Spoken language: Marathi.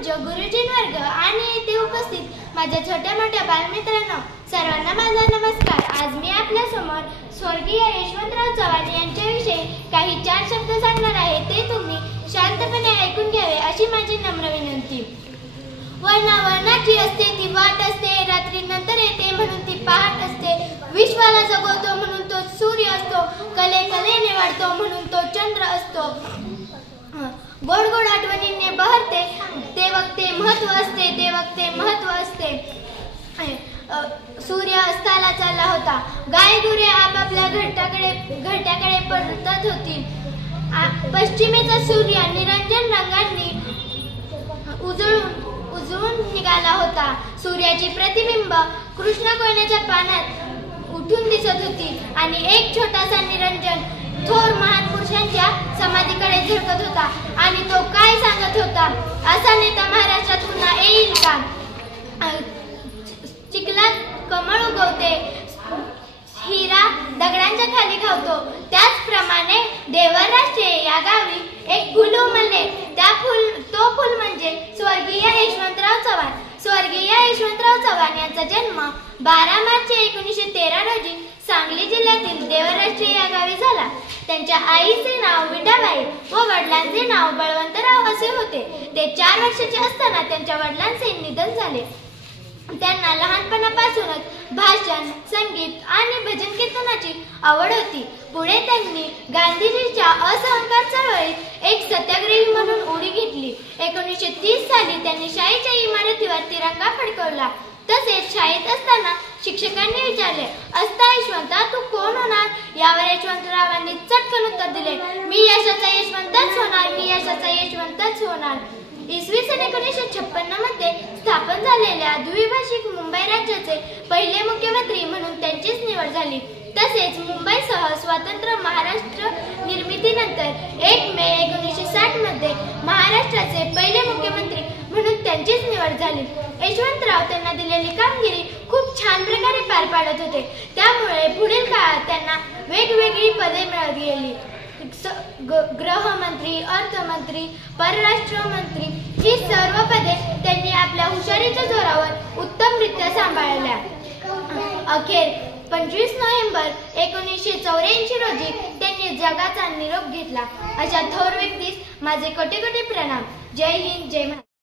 पूज्य गुरुजींवर्ग आणि येथे उपस्थित माझ्या छोट्या मोठ्या बालमित्रांनो, सर्वांना माझा नमस्कार। आज मी आपल्या समोर स्वर्गीय यशवंतराव चव्हाण यांच्याविषयी काही 4 शब्द सांगणार आहे। ते तुम्ही शांतपणे ऐकून घ्यावे अशी माझी नम्र विनंती। वर्णावर्णाची असते ती वाट असते, रात्री नंतर येते म्हणून ती पहाट असते। विश्वाला जगवतो म्हणून तो सूर्य असतो, कले कलेने वाढतो म्हणून तो चंद्र असतो। गोड गोड आठवणींनी बहरते ते वक्ते महत्व असते, ते वक्ते महत्व असते। सूर्य अस्ताला चालला होता, गाय गुरे आपापल्या घरट्याकडे परतत होती। पश्चिमेचा सूर्य निरंजन रंगांनी उजळून निघाला होता। सूर्याची प्रतिबिंब कृष्ण कोयनेच्या पाण्यात उठून दिसत होती आणि एक छोटासा निरंजन थोर महान पुरुषांच्या समाधीकडे झुकत होता। आणि तो काय सांगत होता? असा नेता महाराष्ट्रात पुन्हा येईल का? चिखलात कमळ उगवते, हिरा दगडांच्या खाली खावतो, त्याचप्रमाणे देवराष्ट्रे या गावी एक फुल उमलले। तो फुल म्हणजे स्वर्गीय यशवंतराव चव्हाण। स्वर्गीय यशवंतराव चव्हाण यांचा जन्म 12 मार्च 1913 रोजी सांगली जिल्ह्यातील देवराष्ट्रे या गावी झाला। त्यांच्या आईचे नाव विठाबाई व वडिलांचे नाव बळवंतराव असे होते। ते 4 वर्षाचे असताना त्यांच्या वडिलांचे निधन झाले। त्यांना लहानपणापासूनच भाषण, संगीत आणि भजन कीर्तनाची आवड होती। पुढे त्यांनी गांधीजींच्या असहकार चळवळीत एक सत्याग्रही म्हणून उडी घेतली। 1930 साली त्यांनी शाळेच्या इमारतीवर तिरंगा फडकवला। तसेच शाळेत असताना शिक्षकांनी विचारले, असता यशवंता तू कोण होणार? यावर यशवंतरावांनी चटकन उत्तर दिले, मी यशाचा यशवंतच होणार, मी यशाचा यशवंतच होणार। इसवी सन 1956 मध्ये स्थापन झालेल्या द्विभाषिक मुंबई राज्याचे पहिले मुख्यमंत्री म्हणून त्यांचीच निवड झाली। तसेच मुंबईसह स्वतंत्र महाराष्ट्र निर्मितीनंतर 1 मे 1960 मध्ये महाराष्ट्राचे पहिले मुख्यमंत्री म्हणून त्यांचीच निवड झाली। यशवंतराव त्यांना दिलेली कामगिरी खूप छान प्रकारे पार पाडत होते, त्यामुळे पुढील काळात त्यांना वेगवेगळी पदे मिळत गेली। गृहमंत्री, अर्थमंत्री, परराष्ट्र मंत्री ही सर्व पदे त्यांनी आपल्या हुशारीच्या जोरावर उत्तमरित्या सांभाळल्या। अखेर 25 नोव्हेंबर 1984 रोजी त्यांनी जगाचा निरोप घेतला। अशा थोर व्यक्तीस माझे कोटी कोटी प्रणाम। जय हिंद, जय महाराष्ट्र।